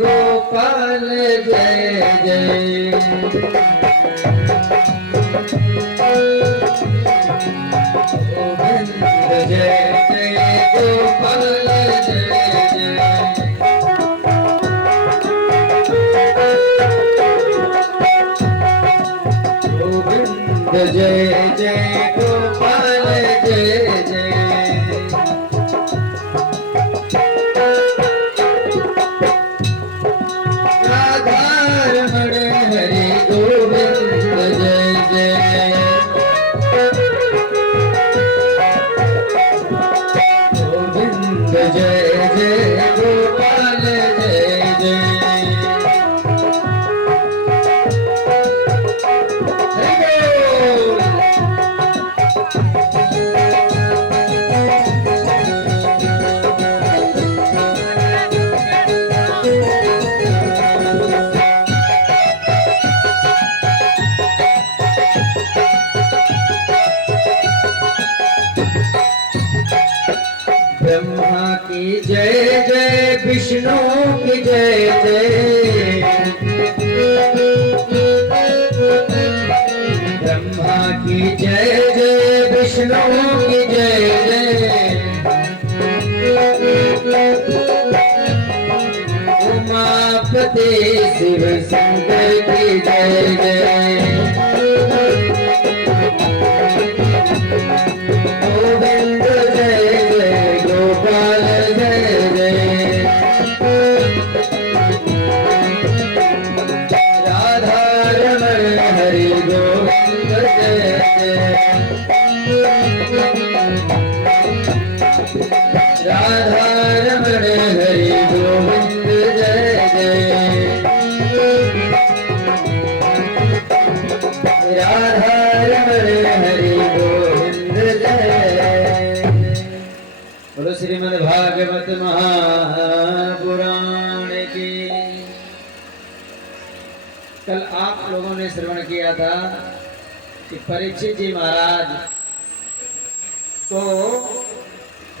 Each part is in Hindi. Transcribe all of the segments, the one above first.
गोपाल जय जय गोविंद जय जय गोपाल जय जय गोविंद जय जय गोपाल जय जय राधारमण हरि गोविंद जय जय गोविंद जय जय गोपाल जय जय ब्रह्मा की जय जय विष्णु की जय जय ब्रह्मा की जय जय विष्णु की जय जय उमापति शिव शंकर की जय जय गोविंद जय जय गोपाल जय जय राधारमण हरि गोविंद जय जय राधारमण हरि गोविंद जय जय राधारमण हरि गोविंद जय। बोलो श्रीमद् भागवत महापुराण की। कल आप लोगों ने श्रवण किया था कि परीक्षित जी महाराज को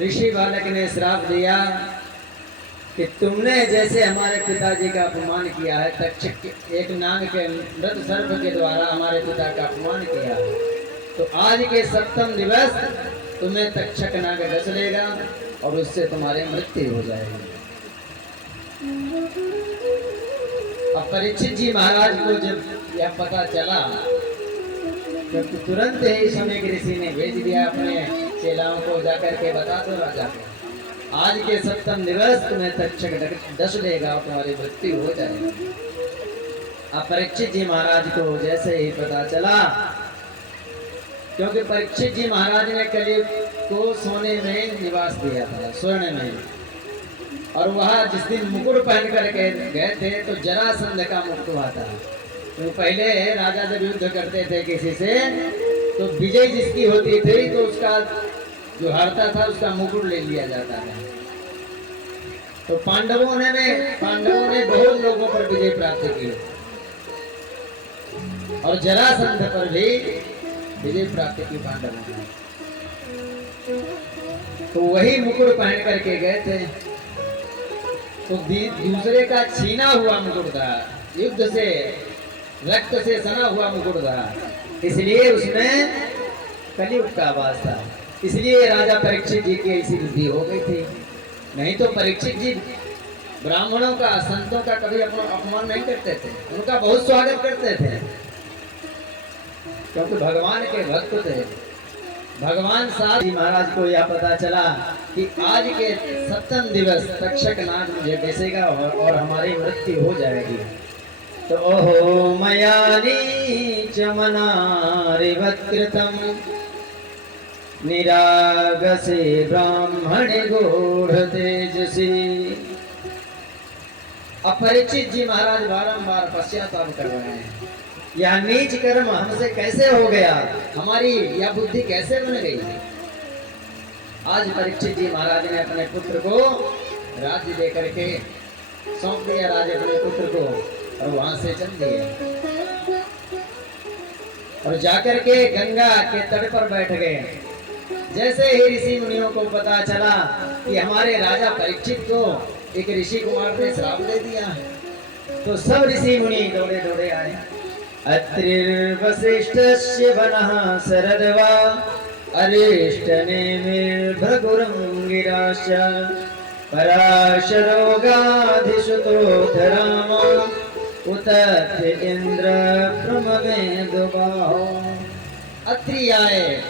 ऋषि बालक ने श्राप दिया कि तुमने जैसे हमारे पिताजी का अपमान किया है, तक्षक एक नाग के मृत सर्प के द्वारा हमारे पिता का अपमान किया, तो आज के सप्तम दिवस तुम्हें तक्षक नाग डस लेगा और उससे तुम्हारी मृत्यु हो जाएगी। अब परीक्षित जी महाराज को जब यह पता चला तो तुरंत ही समय के ऋषि ने भेज दिया अपने चेलाओं को, जाकर के बता दो राजा को आज के सप्तम दिवस तुम्हें तक्षक डस लेगा और तुम्हारी मृत्यु हो जाएगी। अब परीक्षित जी महाराज को जैसे ही पता चला, क्योंकि परीक्षित जी महाराज ने कलयुग को सोने में निवास दिया था, स्वर्ण में, और वह जिस दिन मुकुट पहन कर गए थे तो जरासंध का मुकुट हुआ था। तो पहले राजा जब युद्ध करते थे किसी से तो विजय जिसकी होती थी तो उसका जो हारता था उसका मुकुट ले लिया जाता था। तो पांडवों ने बहुत लोगों पर विजय प्राप्त की और जरासंध पर भी विजय प्राप्त की पांडवों ने। तो वही मुकुट पहन करके गए थे, तो दूसरे का छीना हुआ मुकुट था, युद्ध से रक्त से सना हुआ मुकुट था, इसलिए उसमें कलयुग का आवाज था। इसलिए राजा परीक्षित जी की ऐसी बुद्धि हो गई थी। नहीं तो परीक्षित जी ब्राह्मणों का, संतों का कभी अपमान नहीं करते थे, उनका बहुत स्वागत करते थे, क्योंकि भगवान के भक्त थे। भगवान साहब जी महाराज को यह पता चला कि आज के सप्तम दिवस तक्षक नाग मुझे डसेगा और हमारी मृत्यु हो जाएगी। तो ओहो मयानी चमनारिवत्कृतम निरागसे ब्राह्मण गूढ़ तेजसी। अपरिचित जी महाराज बारंबार पश्चाताप कर रहे हैं, यह नीच कर्म हमसे कैसे हो गया, हमारी यह बुद्धि कैसे बन गई। आज परीक्षित जी महाराज ने अपने पुत्र को राज्य दे करके सौंप दिया, राज अपने पुत्र को, और वहां से चल दिए और जाकर के गंगा के तट पर बैठ गए। जैसे ही ऋषि मुनियों को पता चला कि हमारे राजा परीक्षित को एक ऋषि कुमार ने श्राप दे दिया है। तो सब ऋषि मुनि दौड़े दौड़े आए। अत्रिर्वसिष्ठस्य वनः शरद्वा अरिष्टनेमिर्भृगुरङ्गिराश्च पराशरोगाधिसुतोऽथ उतत्य इंद्र प्रमवेदुबाहो। अत्रि आए,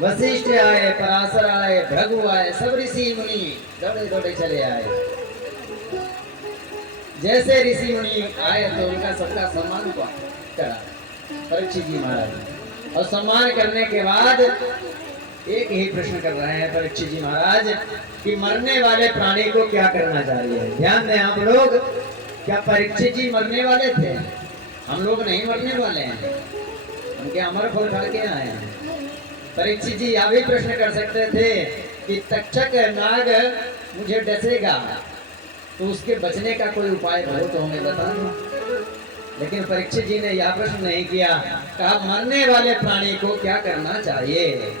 वशिष्ठ आए, पराशर आए, भृगु आए, सब ऋषि मुनि दौड़े दौड़े चले आए। जैसे ऋषि मुनि आए तो उनका सबका सम्मान करा परीक्षित जी महाराज। और सम्मान करने के बाद एक ही प्रश्न कर रहे हैं परीक्षित जी महाराज कि मरने वाले प्राणी को क्या करना चाहिए। ध्यान दें आप लोग, क्या परीक्षित जी मरने वाले थे? हम लोग नहीं मरने वाले हैं, हम क्या अमर फल खा के आए हैं। परीक्षित जी यह भी प्रश्न कर सकते थे कि तक्षक नाग मुझे डसेगा तो उसके बचने का कोई उपाय हो तो हमें बता दो। लेकिन परीक्षित जी ने यह प्रश्न नहीं किया, कहा मरने वाले प्राणी को क्या करना चाहिए।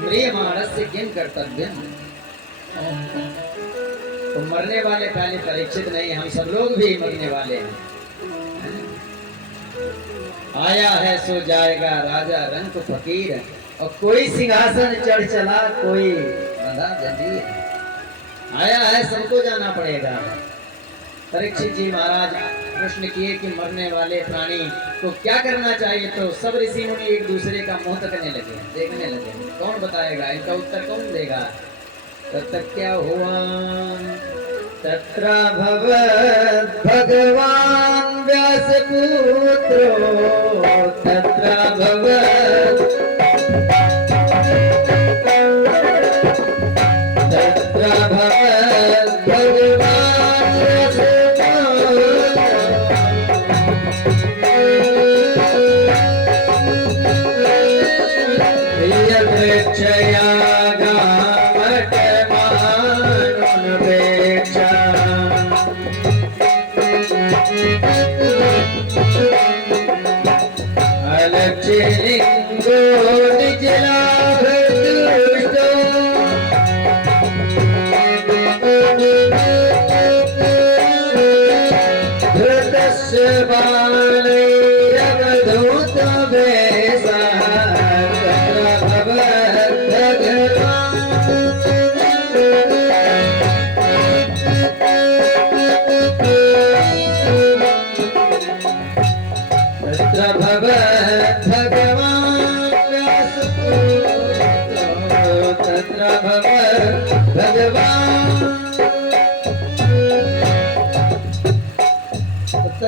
म्रियमाणस्य किम कर्तव्यम। तो मरने वाले पहले परीक्षित नहीं, हम सब लोग भी मरने वाले हैं। आया है सो जाएगा राजा रंग फकीर, और कोई सिंहासन चढ़ चला कोई बंधा जंजीर। आया है सबको जाना पड़ेगा। परीक्षित जी महाराज प्रश्न किए कि मरने वाले प्राणी को क्या करना चाहिए। तो सब ऋषि मुनि एक दूसरे का मुंह तकने लगे, देखने लगे कौन बताएगा, इनका उत्तर कौन देगा। तब क्या हुआ, तत्र भगवत भगवान व्यासपुत्रो, तत्र भगवत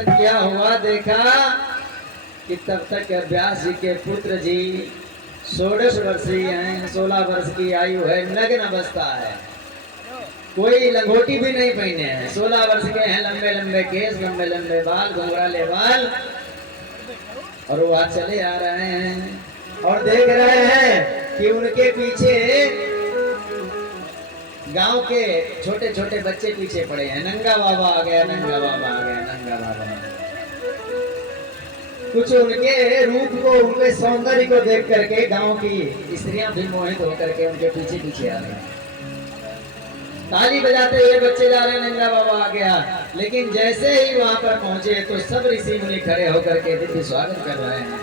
क्या हुआ देखा कि तब तक व्यास जी के पुत्र जी 16 वर्षीय हैं, 16 वर्ष की आयु है, नग्न अवस्था है, कोई लंगोटी भी नहीं पहने हैं। 16 वर्ष के हैं, लंबे लंबे केस, लंबे लंबे बाल, घुंघराले बाल, और वो आज चले आ रहे हैं और देख रहे हैं कि उनके पीछे गांव के छोटे छोटे बच्चे पीछे पड़े हैं। नंगा बाबा आ गया, नंगा बाबा आ गया, नंगा बाबा। कुछ उनके रूप को, उनके सौंदर्य को देख करके गांव की स्त्रियां भी मोहित होकर के उनके पीछे पीछे आ रही। ताली बजाते ये बच्चे जा रहे हैं, नंगा बाबा आ गया। लेकिन जैसे ही वहां पर पहुंचे तो सब ऋषि मुनि खड़े होकर के दिव्य स्वागत कर रहे हैं।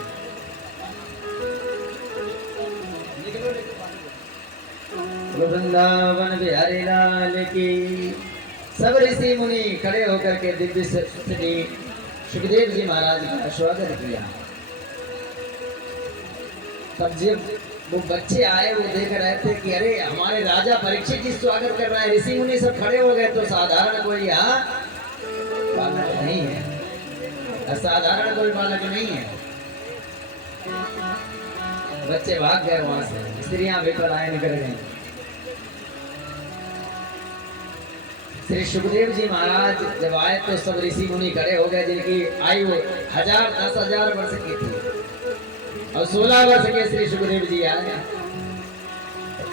वृंदावन बिहारी लाल की। सब ऋषि मुनि खड़े होकर के दिव्य श्री सुखदेव जी महाराज का स्वागत किया। तब जब वो बच्चे आए वो देख रहे थे कि अरे हमारे राजा परीक्षित जी स्वागत कर रहे हैं, ऋषि मुनि सब खड़े हो गए, तो साधारण कोई यहाँ बालक नहीं है, असाधारण कोई बालक नहीं है। बच्चे भाग गए वहां से, स्त्रियां भी पलायन कर गई। श्री सुखदेव जी महाराज जब आए तो सब ऋषि मुनि खड़े हो गए, जिनकी आयु 1000 10,000 वर्ष की थी, और 16 वर्ष के श्री सुखदेव जी आए।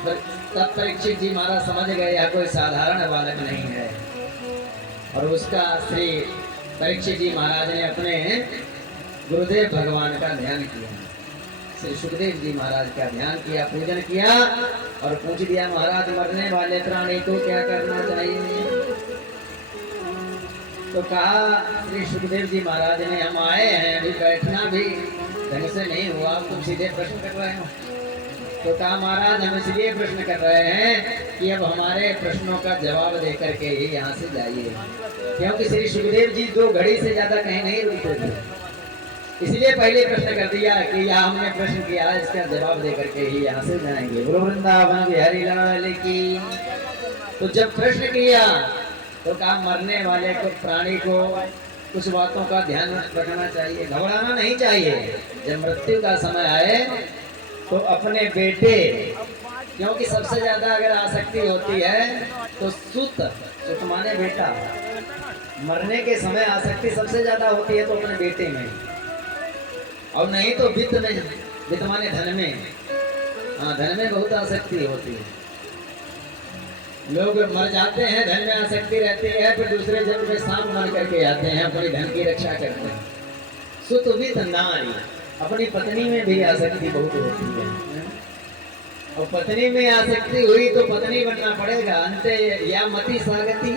तब परीक्षित जी महाराज समझ गए यह कोई साधारण बालक नहीं है, और उसका श्री परीक्षित जी महाराज ने अपने गुरुदेव भगवान का ध्यान किया। श्री सुखदेव जी महाराज का ध्यान किया, पूजन किया, और पूछ दिया महाराज मरने वाले प्राणी को क्या करना चाहिए। तो कहा श्री सुखदेव जी महाराज ने, हम आए हैं, अभी बैठना भी ढंग से नहीं हुआ, तुम सीधे प्रश्न कर रहे हो। तो कहा महाराज हम इसलिए प्रश्न कर रहे हैं कि अब हमारे प्रश्नों का जवाब दे करके ही यहाँ से जाइए, क्योंकि श्री सुखदेव जी 2 घड़ी से ज्यादा कहीं नहीं रुकते थे। इसलिए पहले प्रश्न कर दिया कि यह हमने प्रश्न किया, इसका जवाब दे करके ही यहाँ से जाएंगे। बोलो वृंदावन बिहारी लाल की। तो जब प्रश्न किया तो कहा मरने वाले को, प्राणी को कुछ बातों का ध्यान रखना चाहिए, घबराना नहीं चाहिए। जब मृत्यु का समय आए तो अपने बेटे, क्योंकि सबसे ज्यादा अगर आसक्ति होती है तो सुत माने बेटा, मरने के समय आसक्ति सबसे ज्यादा होती है तो अपने बेटे में, और नहीं तो वित्त में, वित्त माने धन में। हाँ, धन में बहुत आसक्ति होती है। लोग मर जाते हैं, धन में आसक्ति रहती है, फिर दूसरे जन्म में सांप बन करके आते हैं, अपनी धन की रक्षा करते हैं। सुत वित्त नारी, अपनी पत्नी में भी आसक्ति बहुत होती है, और पत्नी में आसक्ति हुई तो पत्नी बनना पड़ेगा, अंते या मति सागति,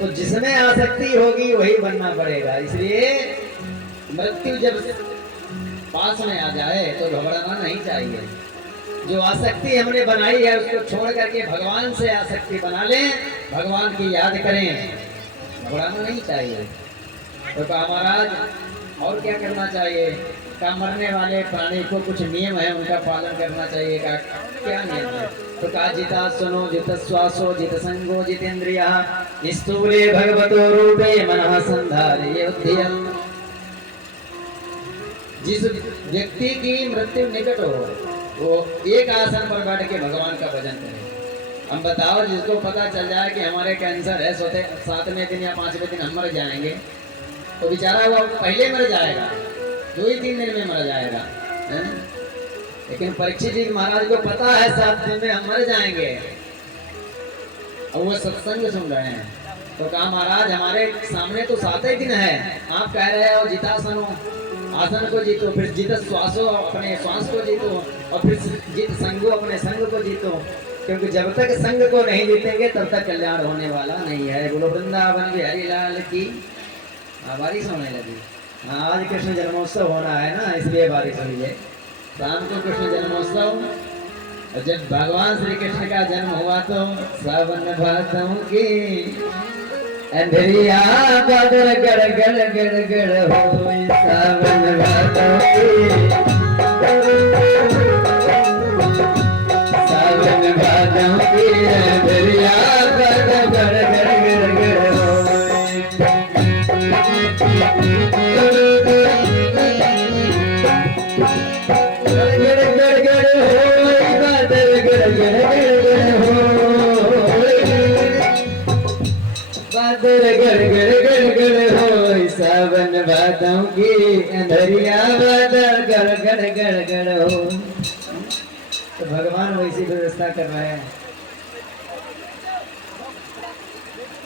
तो जिसमें आसक्ति होगी वही बनना पड़ेगा। इसलिए मृत्यु जब पास में आ जाए तो घबराना नहीं चाहिए। जो आसक्ति हमने बनाई है उसको छोड़ करके भगवान से आसक्ति बना लें, भगवान की याद करें, घबराना नहीं चाहिए। तो कहा महाराज और क्या करना चाहिए? कहा मरने वाले प्राणी को कुछ नियम है, उनका पालन करना चाहिए। का क्या नियम है? तो कहा जिता सुनो, जित श्वासो, जित संगो, जितेन्द्रिया, स्थूले भगवतो रूपे मनः संधारय उद्यम। जिस व्यक्ति की मृत्यु निकट हो वो एक आसन पर बैठ के भगवान का भजन करे। हम बताओ, जिसको पता चल जाए कि हमारे कैंसर है, 7वें दिन या 5वें दिन हम मर जाएंगे, तो बेचारा वो पहले मर जाएगा, 2 ही 3 दिन में मर जाएगा है? लेकिन परीक्षित जी महाराज को पता है 7 दिन में हम मर जाएंगे, और वो सत्संग सुन रहे हैं। तो कहा महाराज हमारे सामने तो 7 ही दिन है, आप कह रहे हो जितासनो, आसन को जीतो, फिर जित श्वासो, अपने श्वास को जीतो, और फिर जित संगो, अपने संग को जीतो, क्योंकि जब तक संग को नहीं जीतेंगे तब तक कल्याण होने वाला नहीं है। बोलो वृंदावन बिहारी लाल की। बारिश होने लगी। हाँ, आज कृष्ण जन्मोत्सव होना है ना, इसलिए बारिश हुई है। शाम को कृष्ण जन्मोत्सव, और जब भगवान श्री कृष्ण का जन्म हुआ तो सावन भादों की अंधरिया बादल गड़ गड़ गड़ गड़ हो, सावन भादों की, सावन भादों की अंधरिया बादल गड़ गड़ गड़ गड़ हो। गड़ गड़ गड़ हो, बादल गड़ गड़ गड़ हो, बादल गड़ गड़ गड़ गड़ हो, सावन भादों की अंधरिया बादल गड़ गड़ गड़ गड़ हो। तो भगवान वैसी व्यवस्था कर रहे हैं।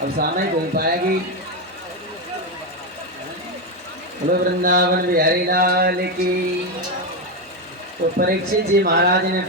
अब सामयिक हो पाएगी। बोलो वृंदावन बिहारी लाल की। तो परीक्षित जी महाराज ने